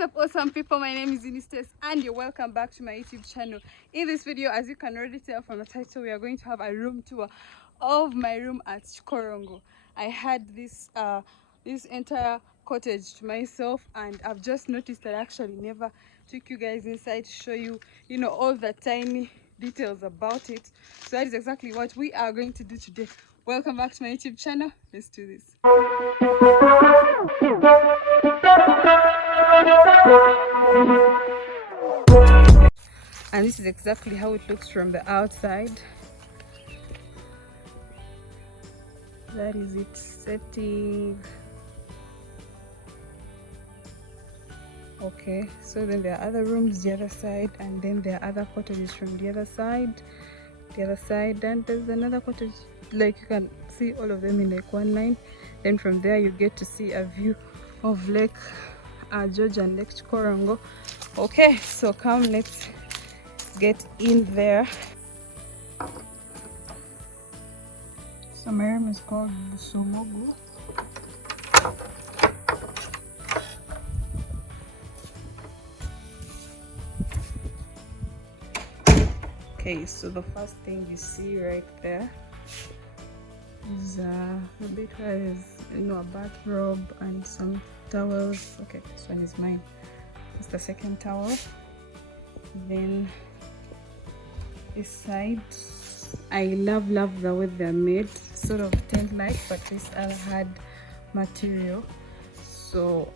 What's up, awesome people? My name is Eunice and you're welcome back to my YouTube channel. In this video, as you can already tell from the title, we are going to have a room tour of my room at Kikorongo. I had this entire cottage to myself, and I've just noticed that I actually never took you guys inside to show you, all the tiny details about it. So that is exactly what we are going to do today. Welcome back to my YouTube channel. Let's do this. And this is exactly how it looks from the outside. That is it setting. Okay, so then there are other rooms the other side, and then there are other cottages from the other side, and there's another cottage, like you can see all of them in like one line. Then from there you get to see a view of Lake George and Lake Kikorongo. Okay, so come, let's get in there. So my room is called Busomogu. Okay, so the first thing you see right there is a bit where there's a bathrobe and some towels. Okay, this one is mine. It's the second towel. Then this side, I love the way they're made, sort of tent like, but this other hard material, so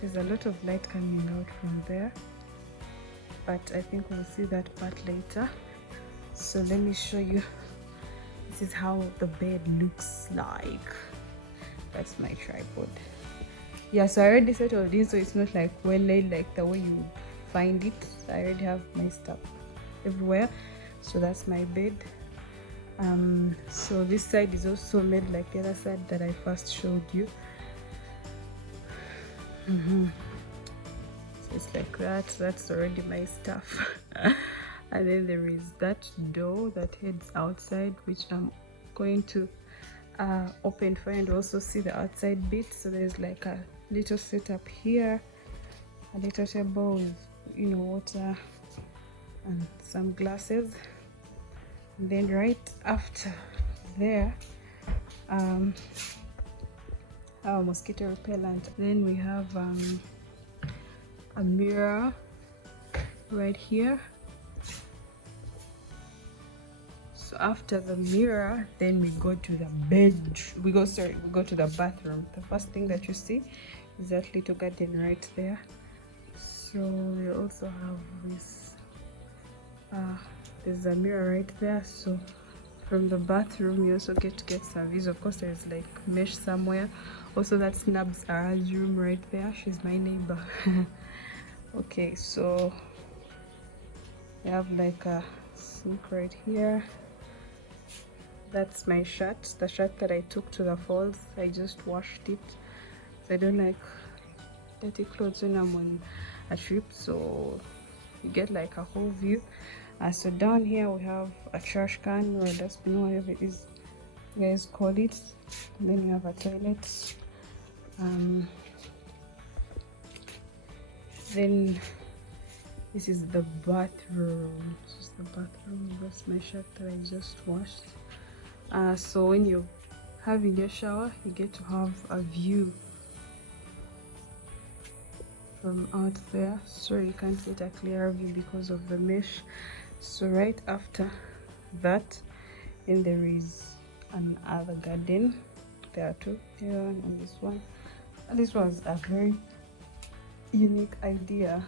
there's a lot of light coming out from there, but I think we'll see that part later. So let me show you. This is how the bed looks like. That's my tripod. Yeah, so I already settled in, so it's not like well laid like the way you find it. I already have my stuff everywhere. So that's my bed. So this side is also made like the other side that I first showed you. So it's like that. That's already my stuff. And then there is that door that heads outside, which I'm going to open for you and also see the outside bit. So there's like a little setup here, a little table with water and some glasses. And then right after there, our mosquito repellent. Then we have a mirror right here. So after the mirror, then we go to the bed. We go to the bathroom. The first thing that you see is that little curtain right there. So we also have this. There's a mirror right there. So from the bathroom, you also get some views. Of course, there's like mesh somewhere. Also, that's Nab's Ara's room right there. She's my neighbor. Okay, so we have like a sink right here. That's my shirt, the shirt that I took to the falls. I just washed it. So I don't like dirty clothes when I'm on a trip, so you get like a whole view. So down here we have a trash can or a dustbin, whatever it is you guys call it. And then you have a toilet. Then this is the bathroom. This is the bathroom. That's my shirt that I just washed. So when you're having your shower, you get to have a view from out there. Sorry, you can't get a clear view because of the mesh. So right after that, then there is another garden. There are two here and this one. And this was a very unique idea.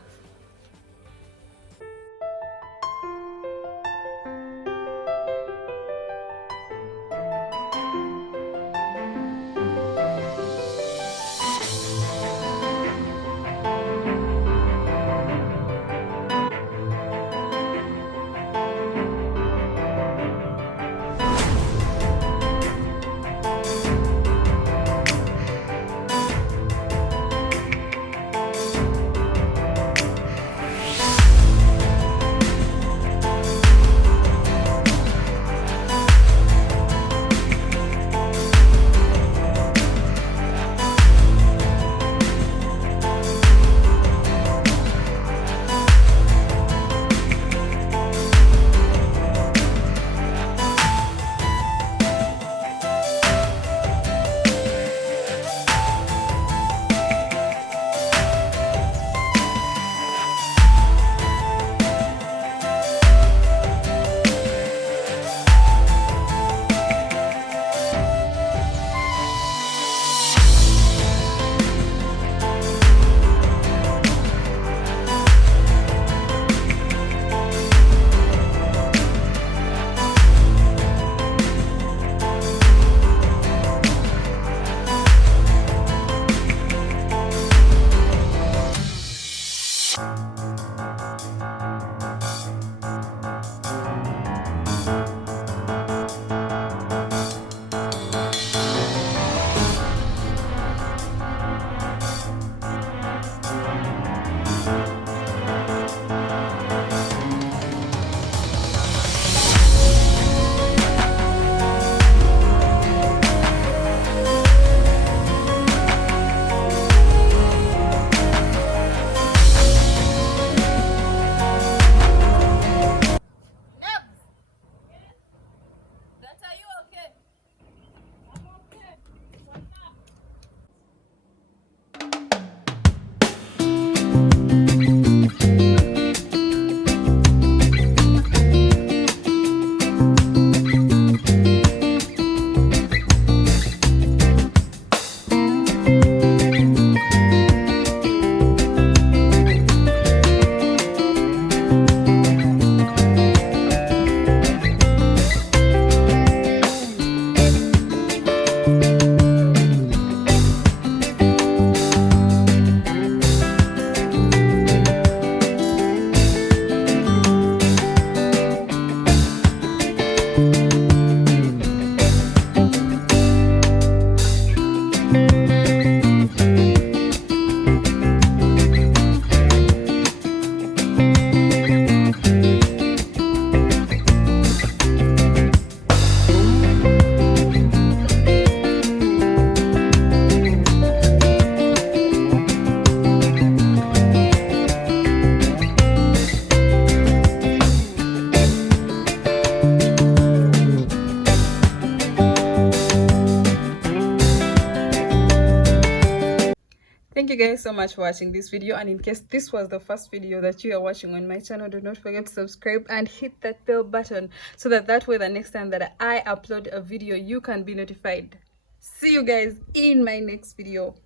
Thank you guys so much for watching this video, and in case this was the first video that you are watching on my channel, do not forget to subscribe and hit that bell button so that way the next time that I upload a video you can be notified. See you guys in my next video.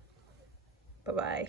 Bye bye.